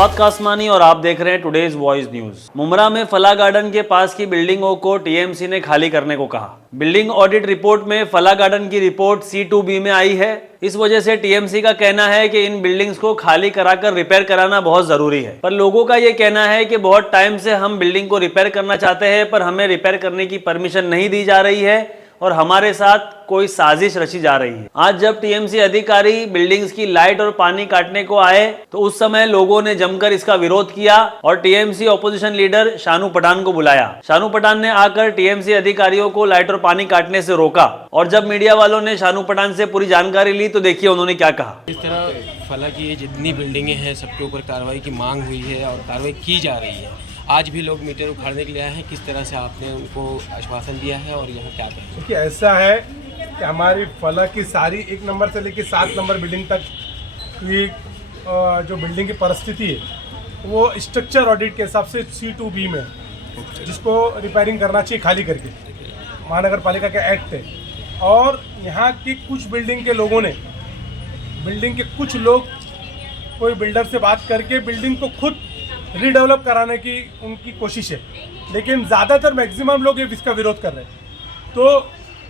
आफात कासमानी और आप देख रहे हैं टुडेज वॉइस न्यूज। मुमरा में फला गार्डन के पास की बिल्डिंगों को टीएमसी ने खाली करने को कहा। बिल्डिंग ऑडिट रिपोर्ट में फला गार्डन की रिपोर्ट C2B में आई है। इस वजह से टीएमसी का कहना है कि इन बिल्डिंग्स को खाली कराकर रिपेयर कराना बहुत जरूरी है। पर लोगों का ये कहना है कि बहुत टाइम से हम बिल्डिंग को रिपेयर करना चाहते हैं, पर हमें रिपेयर करने की परमिशन नहीं दी जा रही है और हमारे साथ कोई साजिश रची जा रही है। आज जब टीएमसी अधिकारी बिल्डिंग्स की लाइट और पानी काटने को आए तो उस समय लोगों ने जमकर इसका विरोध किया और TMC opposition leader Shanu Pathan को बुलाया। शानू पठान ने आकर टीएमसी अधिकारियों को लाइट और पानी काटने से रोका और जब मीडिया वालों ने शानू पठान से पूरी जानकारी ली तो देखिए उन्होंने क्या कहा। इस तरह फला की ये जितनी बिल्डिंगें हैं सबके ऊपर कार्रवाई की मांग हुई है और कार्रवाई की जा रही है। आज भी लोग मीटर उखाड़ने के लिए आए हैं। किस तरह से आपने उनको आश्वासन दिया है और यहाँ क्या कहें? देखिए, ऐसा है कि हमारी फला की सारी 1 नंबर से लेकर 7 नंबर बिल्डिंग तक की जो बिल्डिंग की परिस्थिति है वो स्ट्रक्चर ऑडिट के हिसाब से C2B में, जिसको रिपेयरिंग करना चाहिए खाली करके, महानगर पालिका का एक्ट है। और यहाँ की कुछ बिल्डिंग के लोगों ने, बिल्डिंग के कुछ लोग कोई बिल्डर से बात करके बिल्डिंग को खुद रीडेवलप कराने की उनकी कोशिश है, लेकिन ज़्यादातर मैक्सिमम लोग इसका विरोध कर रहे हैं। तो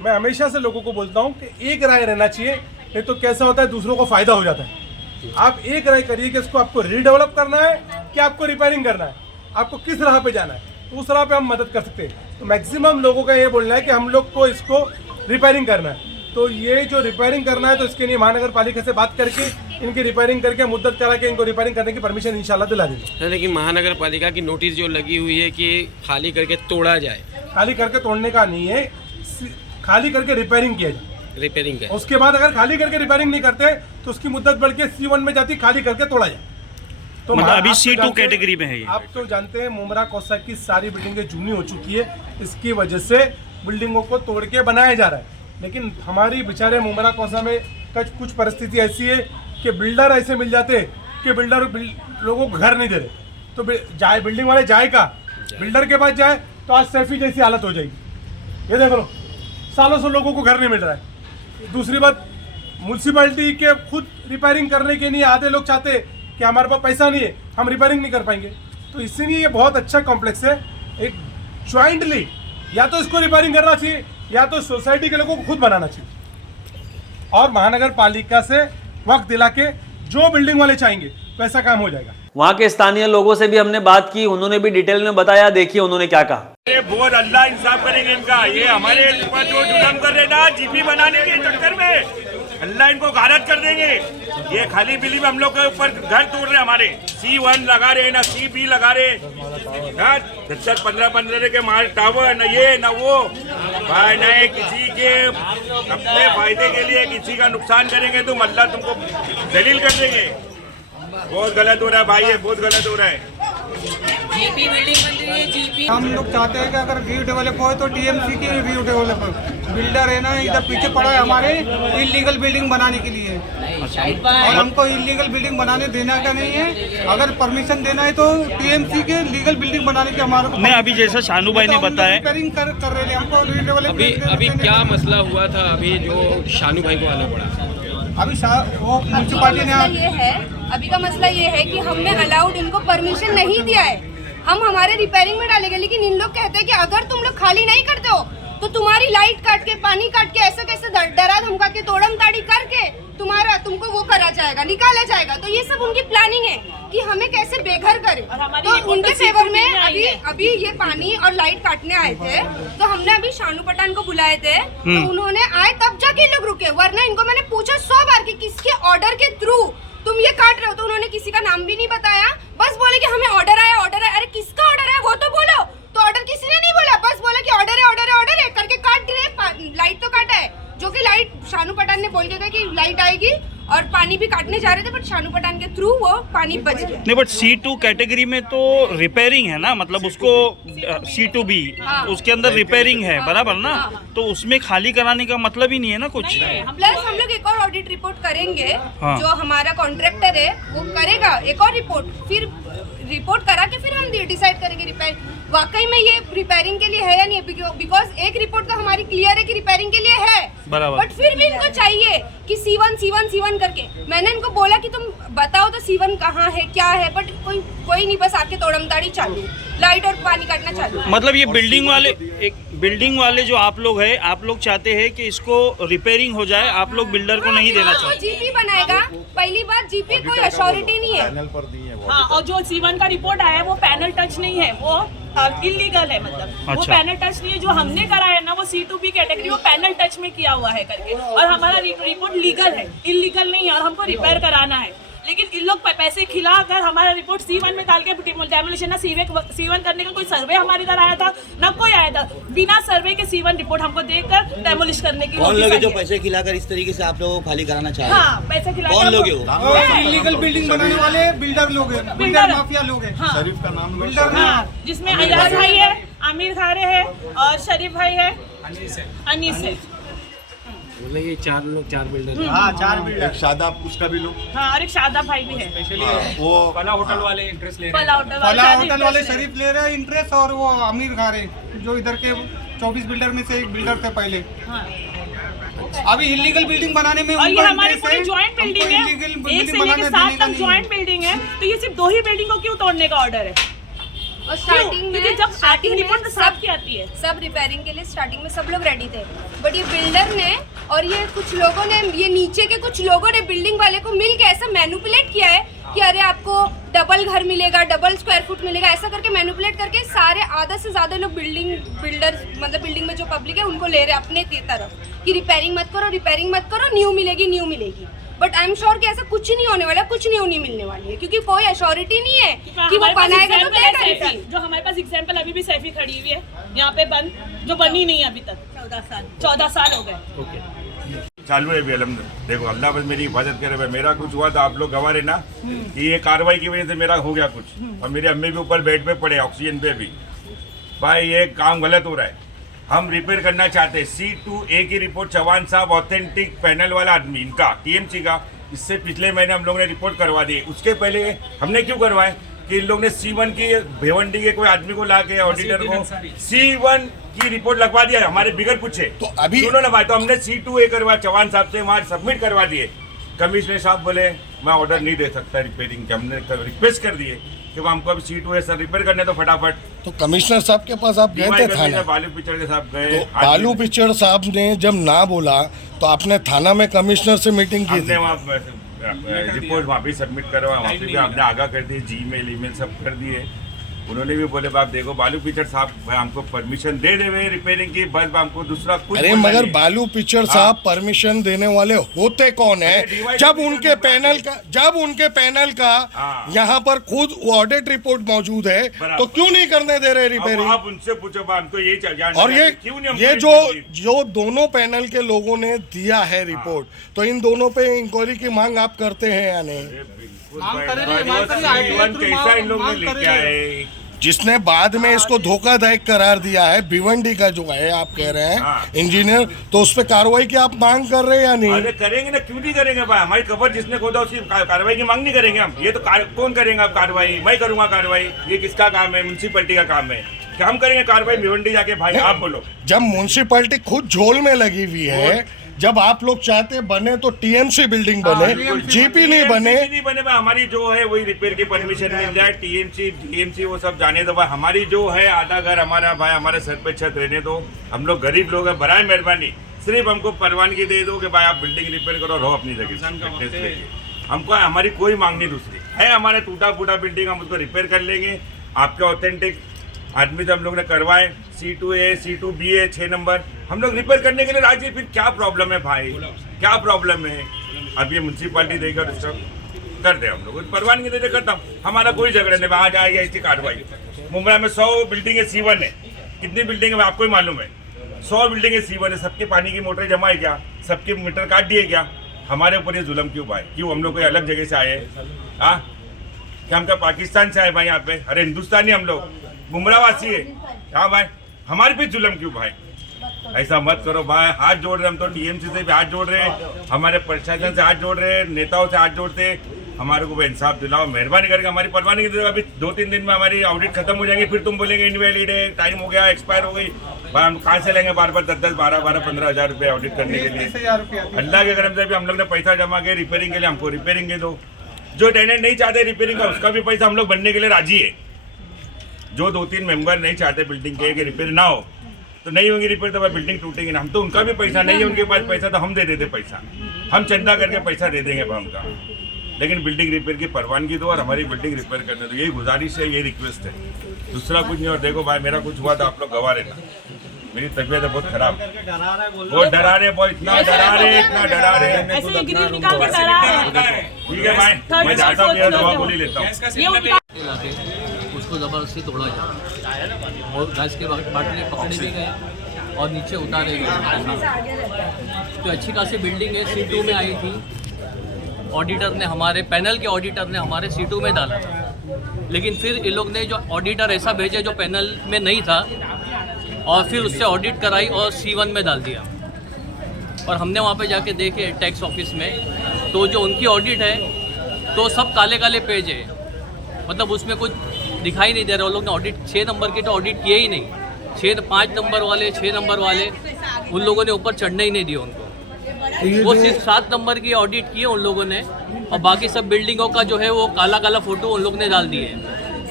मैं हमेशा से लोगों को बोलता हूँ कि एक राय रहना चाहिए, नहीं तो कैसा होता है दूसरों को फ़ायदा हो जाता है। आप एक राय करिए कि इसको आपको रीडेवलप करना है कि आपको रिपेयरिंग करना है, आपको किस राह पे जाना है, तो उस राह पे हम मदद कर सकते हैं। तो मैक्सिमम लोगों का ये बोलना है कि हम लोग को इसको रिपेयरिंग करना है। तो ये जो रिपेयरिंग करना है तो इसके लिए महानगर पालिका से बात करके इनकी रिपेयरिंग करके मुद्दत करा के इनको रिपेयरिंग करने की परमिशन इंशाल्लाह दिला देंगे। लेकिन महानगर पालिका की नोटिस जो लगी हुई है कि खाली करके तोड़ा जाए, खाली करके तोड़ने का नहीं है, खाली करके रिपेयरिंग किया जाए। रिपेयरिंग का उसके बाद अगर खाली करके रिपेयरिंग नहीं करते तो उसकी मुद्दत बढ़ के C1 में जाती, खाली करके तोड़ा जाए। तो मतलब अभी C2 कैटेगरी में है ये। आप तो जानते हैं मुमरा कौसा की सारी बिल्डिंगें जूनी हो चुकी है, इसकी वजह से बिल्डिंगों को तोड़ के बनाया जा रहा है। लेकिन हमारी बेचारे मुमरा कौसा में कुछ परिस्थिति ऐसी है कि बिल्डर ऐसे मिल जाते हैं कि बिल्डर लोगों को घर नहीं दे रहे, तो जाए बिल्डिंग वाले जाए का बिल्डर के पास जाए तो आज सैफी जैसी हालत हो जाएगी। ये देख लो, सालों से लोगों को घर नहीं मिल रहा है। दूसरी बात, म्यूनसिपैलिटी के खुद रिपेयरिंग करने के लिए आधे लोग चाहते हैं कि हमारे पास पैसा नहीं है, हम रिपेयरिंग नहीं कर पाएंगे। तो इसीलिए ये बहुत अच्छा कॉम्प्लेक्स है। एक ज्वाइंटली या तो इसको रिपेयरिंग करना चाहिए या तो सोसाइटी के लोगों को खुद बनाना चाहिए और महानगर पालिका से वक्त दिला के जो बिल्डिंग वाले चाहेंगे वैसा काम हो जाएगा। वहाँ के स्थानीय लोगों से भी हमने बात की, उन्होंने भी डिटेल में बताया। देखिए उन्होंने क्या कहा। ये बहुत अल्लाह इंसाफ करेंगे इनका। ये हमारे ऊपर जो जुल्म कर रहे ना जीपी बनाने के चक्कर में, अल्लाह इनको गारत कर देंगे। ये खाली बिली में हम लोग के ऊपर घर तोड़ रहे, हमारे C1 लगा रहे ना C2B लगा रहे, 10-15 के माल टावर, न ये न वो भाई, नए किसी के अपने फायदे के लिए किसी का नुकसान करेंगे तो अल्लाह तुमको दलील कर देंगे। बहुत गलत हो रहा है भाई, ये बहुत गलत हो रहा है। जीपी बिल्डिंग बन रही है, जीपी। हम लोग चाहते हैं कि अगर व्यू डेवलप हो तो टीएमसी की व्यू डेवलप। बिल्डर है ना इधर पीछे पड़ा है हमारे इलीगल बिल्डिंग बनाने के लिए, और हमको इलीगल बिल्डिंग बनाने देना का नहीं है। अगर परमिशन देना है तो टीएमसी के लीगल बिल्डिंग बनाने के हमारे को नहीं। अभी जैसा शानू भाई ने बताया, रिपेयरिंग कर रहे हैं हमको रीडेवलप। अभी क्या मसला हुआ था अभी जो शानू भाई को आना पड़ा? अभी वो म्यूनसिपालिटी ने ये है, अभी का मसला ये है कि हमने अलाउड इनको परमिशन नहीं दिया है। हम हमारे रिपेयरिंग में डालेंगे, लेकिन इन लोग कहते हैं कि अगर तुम लोग खाली नहीं करते हो तो तुम्हारी लाइट काट के, पानी काट के, ऐसे कैसे डरा धमका के, तोड़म ताड़ी करके तुमको वो करा जाएगा, निकाला जाएगा। तो ये सब उनकी प्लानिंग है कि हमें कैसे बेघर करें। तो उनके फेवर में अभी ये पानी और लाइट काटने आए थे, तो हमने अभी शानू पठान को बुलाए थे, तो उन्होंने आए तब जाके लोग रुके, वरना इनको मैंने पूछा 100 बार कि किसके ऑर्डर के थ्रू तुम ये काट रहे हो, तो उन्होंने किसी का नाम भी नहीं बताया। बस बोले कि हमें ऑर्डर आया, ऑर्डर है। अरे किसका ऑर्डर है वो तो बोलो। तो ऑर्डर किसी ने नहीं बोला, बस बोला कि ऑर्डर है, ऑर्डर है, ऑर्डर है करके काट रहे। लाइट तो काटा है, जो कि लाइट शानू पठान ने बोल के गए कि लाइट आएगी, और पानी भी काटने जा रहे थे, बट शानू पठान के थ्रू वो पानी बच गया। नहीं, बट C2 कैटेगरी में तो रिपेयरिंग है ना, मतलब उसको C2B उसके अंदर रिपेयरिंग है, बराबर ना? तो उसमें खाली कराने का मतलब ही नहीं है ना कुछ। प्लस हम लोग एक और ऑडिट रिपोर्ट करेंगे। जो हमारा कॉन्ट्रैक्टर है वो करेगा एक और रिपोर्ट, फिर रिपोर्ट करा के फिर हम डिसाइड करेंगे रिपेयर वाकई में ये रिपेयरिंग के लिए है या नहीं है, बिकॉज एक रिपोर्ट तो हमारी क्लियर है कि रिपेयरिंग के लिए है, बराबर। बट फिर भी इनको चाहिए कि C1 करके। मैंने इनको बोला कि तुम बताओ तो C1 कहाँ है क्या है, बट कोई नहीं, बस आके तोड़मताड़ी चालू, लाइट और पानी काटना चालू। मतलब ये बिल्डिंग वाले जो आप लोग हैं, आप लोग चाहते हैं कि इसको रिपेयरिंग हो जाए, आप लोग बिल्डर को नहीं देना चाहते। जीपी बनाएगा, पहली बात जीपी कोई अथॉरिटी नहीं है। हाँ, और जो C1 का रिपोर्ट आया है वो पैनल टच नहीं है, वो इलीगल है, मतलब वो अच्छा। पैनल टच नहीं है। जो हमने करा है ना वो C2B कैटेगरी, वो पैनल टच में किया हुआ है करके, और हमारा रिपोर्ट लीगल है, इलीगल नहीं है, और हमको रिपेयर कराना है। लेकिन इन लोग पैसे खिलाकर हमारा रिपोर्ट C1 में डाल के डेमोलिशन, ना C1 करने का कोई सर्वे हमारे इधर आया था ना कोई आया था, बिना सर्वे के C1 रिपोर्ट हमको देकर डेमोलिश करने की। कौन लोग हैं जो पैसे खिलाकर इस तरीके से आप लोगों को खाली कराना चाह रहे हैं? हाँ, पैसे खिलाकर। कौन लोग हैं वो? इलीगल बिल्डिंग बनाने वाले बिल्डर लोग हैं, बिल्डर माफिया लोग हैं। शरीफ का नाम बिल्डर, हाँ, जिसमें अयाज भाई है, आमिर खारे है और शरीफ भाई है, अनीस है। बोले ये चार बिल्डर। हाँ, 4 बिल्डर। शादाब उसका भी लोग, हाँ, और एक शादाब भाई भी है। वो फला होटल वाले इंटरेस्ट ले फला होटल वाले शरीफ ले रहे हैं इंटरेस्ट, और वो आमिर खारे जो इधर के 24 बिल्डर में से एक बिल्डर थे पहले। हाँ। अभी इलीगल बिल्डिंग बनाने में और ये उनका हमारी interest पूरी है, ज्वाइंट हमको बिल्डिंग है, illegal एक building से बनाने लेके देने 7 का तक नहीं ज्वाइंट बिल्डिंग है, तो ये सिर्फ 2 ही बिल्डिंग को क्यों तोड़ने का ऑर्डर है? और स्टार्टिंग में क्योंकि जब स्टार्टिंग रिपोर्ट साफ की आती है, सब रिपेयरिंग के लिए स्टार्टिंग में सब लोग रेडी थे, बट ये बिल्डर ने और ये कुछ लोगों ने, ये नीचे के कुछ लोगों ने बिल्डिंग वाले को मिल के ऐसा मैनिपुलेट किया है कि अरे आपको डबल घर मिलेगा, डबल स्क्वायर फुट मिलेगा, ऐसा करके मैनिपुलेट करके सारे आधा से ज्यादा लोग बिल्डर मतलब बिल्डिंग में जो पब्लिक है उनको ले रहे अपने तरफ कि रिपेयरिंग मत करो, न्यू मिलेगी। बट आई एम श्योर कि ऐसा कुछ नहीं होने वाला, कुछ न्यू नहीं मिलने वाली है, क्योंकि कोई अश्योरिटी नहीं है कि वो बनाएगा तो देगा रिफंड। जो हमारे पास एग्जाम्पल अभी भी सैफी खड़ी हुई है यहाँ पे बंद, जो बनी नहीं है अभी तक, 14 साल हो गए। चालू है भी अलहमदुलिल्लाह। देखो अल्लाह बस मेरी हिफाजत करे भाई, मेरा कुछ हुआ तो आप लोग गवाह रहे ना कि ये कार्रवाई की वजह से मेरा हो गया कुछ, और मेरी अम्मी भी ऊपर बेड पे पड़े ऑक्सीजन पे भी। भाई ये काम गलत हो रहा है, हम रिपेयर करना चाहते हैं। C2A की रिपोर्ट चौहान साहब ऑथेंटिक पैनल वाला आदमी, इनका TMC का, इससे पिछले महीने हम लोग ने रिपोर्ट करवा दी। उसके पहले हमने क्यों करवाए कि इन लोग ने C1 की भिवंडी के कोई आदमी को ला के ऑडिटर को C1 की रिपोर्ट लगवा दिया हमारे बिगर पूछे। तो अभी सुनो ना भाई, तो हमने C2A करवा चौहान साहब से वहाँ सबमिट करवा दिए। कमिश्नर साहब बोले मैं ऑर्डर नहीं दे सकता रिपेयरिंग के, हमने रिक्वेस्ट कर दिए क्योंकि हमको अब C2A सर रिपेयर करने तो फटाफट। तो कमिश्नर साहब के पास आप गए थे थाना? बालू पिक्चर के साथ गए। तो बालू पिक्चर साहब ने जब ना बोला तो आपने थाना में कमिश्नर से मीटिंग की हमने थी? वहाँ रिपोर्ट वहाँ भी सबमिट करवा, वहाँ पे भी आपने आगाह कर दी, ईमेल सब कर दिए। उन्होंने भी बोले बाप देखो बालू पिक्चर साहब भाई हमको परमिशन दे दे रिपेयरिंग की, बस हमको दूसरा कुछ। अरे मगर बालू पिक्चर साहब परमिशन देने वाले होते कौन है? जब उनके पैनल का यहाँ पर खुद ऑडिट रिपोर्ट मौजूद है तो क्यों नहीं करने दे रहे रिपेयरिंग? आप उनसे पूछो हमको ये चाहिए। और ये जो दोनों पैनल के लोगों ने दिया है रिपोर्ट, तो इन दोनों पे इंक्वायरी की मांग आप करते हैं या नहीं? कैसा इन लोग ने लेके आए, जिसने बाद में इसको धोखादायक करार दिया है, भिवंडी का जो है आप कह रहे हैं इंजीनियर, तो उस पर कार्रवाई की आप मांग कर रहे हैं या नहीं? अरे करेंगे ना, क्यों नहीं करेंगे भाई, हमारी खबर जिसने खोदा उसकी कार्रवाई की मांग नहीं करेंगे हम? ये तो कौन करेंगे अब कार्रवाई? मैं करूंगा कार्रवाई? ये किसका काम है? म्यूनसिपैलिटी का काम है क्या हम करेंगे कार्रवाई भिवंडी जाके? भाई आप बोलो। जब म्यूनसिपैलिटी खुद झोल में लगी हुई है, जब आप लोग चाहते बने तो TMC बिल्डिंग बने, GP नहीं बने भाई, हमारी जो है वही रिपेयर की परमिशन मिल जाए। TMC वो सब जाने दो भाई, हमारी जो है आधा घर हमारा भाई, हमारे सर पे छत रहने दो। हम लोग गरीब लोग हैं, बराए मेहरबानी सिर्फ हमको परवानगी दे दो कि भाई आप बिल्डिंग रिपेयर करो, रहो अपनी जगह। हमको हमारी कोई मांग नहीं दूसरी है, हमारे टूटा फूटा बिल्डिंग हम उसको रिपेयर कर लेंगे। आपके ऑथेंटिक आदमी जब हम लोग ने करवाए C2A C2B 6 नंबर हम लोग रिपेयर करने के लिए राजी। फिर क्या प्रॉब्लम है भाई, क्या प्रॉब्लम है? अब ये म्यूनसिपालिटी देकर कर दे, हम लोग परवानगी दे करता हूँ, हमारा कोई झगड़ा नहीं। आ जाएगा इसकी कार्रवाई। मुंबई में 100 बिल्डिंग है, C1 है। कितनी बिल्डिंग है आपको ही मालूम है? 100 बिल्डिंग है, C1 है। सबके पानी की मोटर जमा है क्या? सबके मीटर काट दिए क्या? हमारे ऊपर ये जुल्म क्यों भाई? क्यों हम लोग कोई अलग जगह से आए? हाँ क्या हम क्या पाकिस्तान से आए भाई यहाँ पे? अरे हिंदुस्तानी हम लोग, बुमरावासी है। हाँ भाई हमारे पे जुल्म क्यों भाई? ऐसा मत करो भाई, हाथ जोड़ रहे हम तो TMC से भी हाथ जोड़ रहे, हमारे प्रशासन से हाथ जोड़ रहे, नेताओं से हाथ जोड़ते। हमारे को इंसाफ दिलाओ, मेहरबानी करके हमारी परवानगी नहीं दे। अभी 2-3 दिन में हमारी ऑडिट खत्म हो जाएंगी, फिर तुम बोलेंगे इनवैलिड है, टाइम हो गया, एक्सपायर हो गई। भाई हम कहाँ से लेंगे बार 10-10, 12-12, 15,000 रुपये ऑडिट करने के लिए? 30,000 रुपया अल्लाह के करम से भी हम लोग ने पैसा जमा किया रिपेयरिंग के लिए, हमको रिपेयरिंग के दो। जो टेनेंट नहीं चाहते रिपेयरिंग का, उसका भी पैसा हम लोग बनने के लिए राजी है। जो 2-3 मेंबर नहीं चाहते बिल्डिंग के कि रिपेयर ना हो, तो नहीं होंगी रिपेयर, तो भाई बिल्डिंग टूटेंगे ना। हम तो उनका भी पैसा नहीं है, उनके पास पैसा तो हम दे देते पैसा, हम चंदा करके पैसा दे देंगे उनका, लेकिन बिल्डिंग रिपेयर की परवानगी दो और हमारी बिल्डिंग रिपेयर करने दो। यही गुजारिश है, यही रिक्वेस्ट है, दूसरा कुछ नहीं। और देखो भाई मेरा कुछ हुआ तो आप लोग गवा लेना, मेरी तबीयत है बहुत खराब, बहुत डरा रहे, बहुत इतना डरा रहे, इतना डरा रहे। ऐसे ये ग्रिल निकाल के डरा है। ठीक है भाई, मैं जाता हूँ, मेरा दवा गोली लेता हूँ। ये उनका उसको ज़बरदस्ती तोड़ा जाए और गैस के बाटले पकड़े भी गए और नीचे उतारे गए। तो अच्छी खासी बिल्डिंग है, C2 में आई थी। ऑडिटर ने, हमारे पैनल के ऑडिटर ने हमारे C2 में डाला था, लेकिन फिर इन लोग ने जो ऑडिटर ऐसा भेजे जो पैनल में नहीं था और फिर उससे ऑडिट कराई और C1 में डाल दिया। और हमने वहाँ पे जाके देखे टैक्स ऑफिस में, तो जो उनकी ऑडिट है तो सब काले काले पेज है, मतलब उसमें कुछ दिखाई नहीं दे रहा। वो लोग ने ऑडिट 6 नंबर की तो ऑडिट किए ही नहीं, 5 नंबर वाले, 6 नंबर वाले उन लोगों ने ऊपर चढ़ने ही नहीं दिया उनको। वो सिर्फ 7 नंबर की ऑडिट की है उन लोगों ने, और बाकी सब बिल्डिंगों का जो है वो काला काला फोटो उन लोग ने डाल दिए।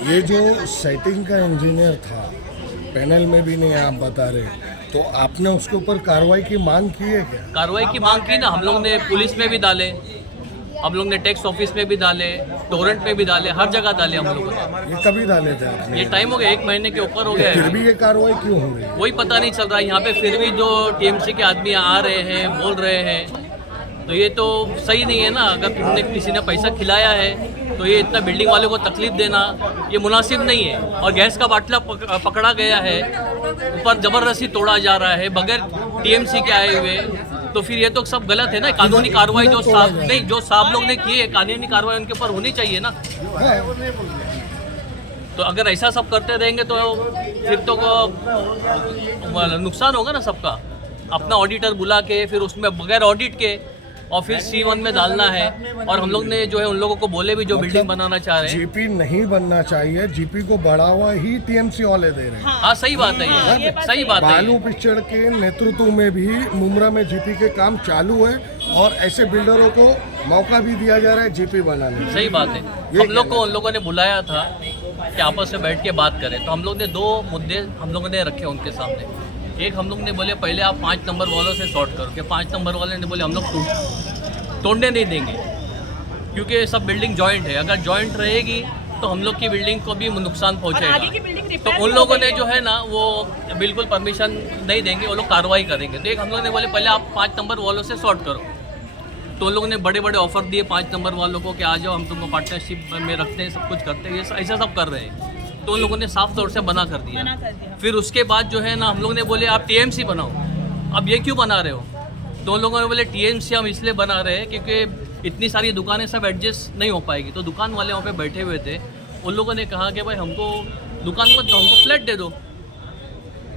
ये जो सेटिंग का इंजीनियर था, पैनल में भी नहीं आप बता रहे, तो आपने उसके ऊपर कार्रवाई की मांग की है क्या? कार्रवाई की मांग की ना, हम लोग ने पुलिस में भी डाले, हम लोग ने टैक्स ऑफिस में भी डाले, टोरेंट में भी डाले, हर जगह डाले हम लोगों ने। ये कभी डाले थे आपने? ये टाइम हो गया, 1 महीने के ऊपर हो गया फिर है। भी ये कार्रवाई क्यों हो रही? वही पता नहीं चल रहा है यहाँ पे। फिर भी जो TMC के आदमी आ रहे हैं, बोल रहे हैं, तो ये तो सही नहीं है ना। अगर तुमने किसी ने पैसा खिलाया है तो ये इतना बिल्डिंग वाले को तकलीफ देना ये मुनासिब नहीं है। और गैस का बाटला पकड़ा गया है, ऊपर ज़बरदस्ती तोड़ा जा रहा है बगैर TMC के आए हुए, तो फिर ये तो सब गलत है ना। कानूनी कार्रवाई जो साहब नहीं, जो साहब लोग ने की है, कानूनी कार्रवाई उनके ऊपर होनी चाहिए ना। तो अगर ऐसा सब करते रहेंगे तो फिर तो नुकसान होगा ना सबका। अपना ऑडिटर बुला के फिर उसमें बगैर ऑडिट के और फिर C1 में डालना है। और हम लोग ने जो है उन लोगों को बोले भी जो बिल्डिंग बनाना चाह रहे हैं, GP नहीं बनना चाहिए, GP को बढ़ावा ही TMC वाले दे रहे हैं। हाँ सही बात है, ये सही बात है। बालू पिक्चर के नेतृत्व में भी मुमरा में GP के काम चालू है और ऐसे बिल्डरों को मौका भी दिया जा रहा है GP बनाने। सही बात है। हम लोग को उन लोगों ने बुलाया था कि आपस में बैठ के बात करें, तो हम लोग ने 2 मुद्दे हम लोगों ने रखे उनके सामने। एक हम लोग ने बोले पहले आप 5 नंबर वालों से सॉर्ट करो, कि 5 नंबर वाले ने बोले हम लोग तोड़ने नहीं देंगे, क्योंकि सब बिल्डिंग जॉइंट है। अगर जॉइंट रहेगी तो हम लोग की बिल्डिंग को भी नुकसान पहुंचेगा। तो उन लोगों ने जो है ना वो बिल्कुल परमिशन नहीं देंगे, वो लोग कार्रवाई करेंगे। तो एक हम लोग ने बोले पहले आप 5 नंबर वालों से सॉर्ट करो, तो उन लोगों ने बड़े बड़े ऑफर दिए 5 नंबर वालों को कि आ जाओ, हम तुमको पार्टनरशिप में रखते हैं, सब कुछ करते हैं, ऐसा सब कर रहे हैं। तो उन लोगों ने साफ तौर से मना कर दिया। फिर उसके बाद जो है ना हम लोग ने बोले आप TMC बनाओ। अब ये क्यों बना रहे हो? तो उन लोगों ने बोले TMC हम इसलिए बना रहे हैं क्योंकि इतनी सारी दुकानें सब एडजस्ट नहीं हो पाएगी। तो दुकान वाले वहाँ पे बैठे हुए थे, उन लोगों ने कहा कि भाई हमको दुकान मत दो, हमको फ्लैट दे दो,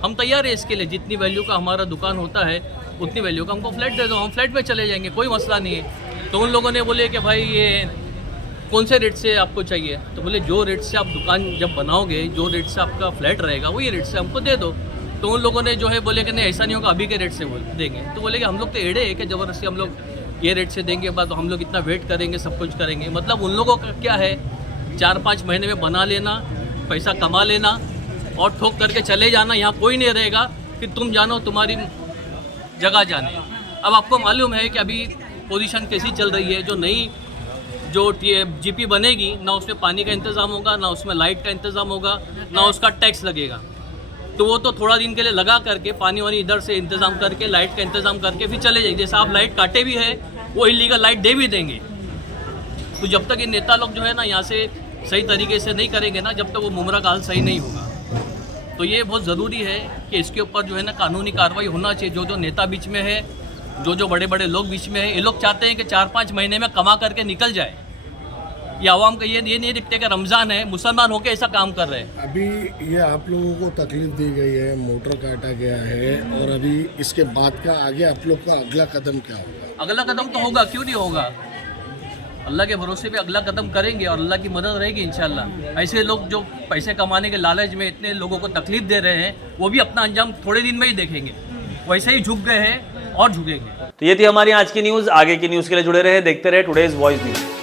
हम तैयार है इसके लिए। जितनी वैल्यू का हमारा दुकान होता है उतनी वैल्यू का हमको फ्लैट दे दो, हम फ्लैट में चले जाएंगे, कोई मसला नहीं है। तो उन लोगों ने बोले कि भाई ये कौन से रेट से आपको चाहिए? तो बोले जो रेट से आप दुकान जब बनाओगे, जो रेट से आपका फ्लैट रहेगा वही रेट से हमको दे दो। तो उन लोगों ने जो है बोले कि नहीं ऐसा नहीं होगा, अभी के रेट से देंगे। तो बोले कि हम लोग तो एड़े हैं कि ज़बरदस्ती हम लोग ये रेट से देंगे, बाद हम लोग इतना वेट करेंगे, सब कुछ करेंगे। मतलब उन लोगों का क्या है, 4-5 महीने में बना लेना, पैसा कमा लेना और ठोक करके चले जाना, यहाँ कोई नहीं रहेगा, फिर तुम जानो तुम्हारी जगह जाने। अब आपको मालूम है कि अभी पोजीशन कैसी चल रही है, जो नई जो GP बनेगी ना उसमें पानी का इंतज़ाम होगा, ना उसमें लाइट का इंतज़ाम होगा, ना उसका टैक्स लगेगा। तो वो तो थोड़ा दिन के लिए लगा करके पानी वानी इधर से इंतज़ाम करके, लाइट का इंतज़ाम करके फिर चले जाएंगे। जैसे आप लाइट काटे भी है वो इलीगल लाइट दे भी देंगे। तो जब तक ये नेता लोग जो है ना यहाँ से सही तरीके से नहीं करेंगे ना, जब तक वो मुमरा का हाल सही नहीं होगा। तो ये बहुत ज़रूरी है कि इसके ऊपर जो है ना कानूनी कार्रवाई होना चाहिए। जो नेता बीच में है, जो बड़े बड़े लोग बीच में है, ये लोग चाहते हैं कि 4-5 महीने में कमा करके निकल जाए। ये आवाम का ये नहीं दिखते कि रमज़ान है, मुसलमान होकर ऐसा काम कर रहे हैं। अभी ये आप लोगों को तकलीफ दी गई है, मोटर काटा गया है, और अभी इसके बाद का आगे आप लोग का अगला कदम क्या होगा? अगला कदम तो होगा, क्यों नहीं होगा। अल्लाह के भरोसे पे अगला कदम करेंगे और अल्लाह की मदद रहेगी इंशाल्लाह। ऐसे लोग जो पैसे कमाने के लालच में इतने लोगों को तकलीफ दे रहे हैं वो भी अपना अंजाम थोड़े दिन में ही देखेंगे, वैसे ही झुक गए हैं और झुकेंगे। तो ये थी हमारी आज की न्यूज। आगे की न्यूज के लिए जुड़े रहे, देखते रहे टुडेज वॉइस न्यूज।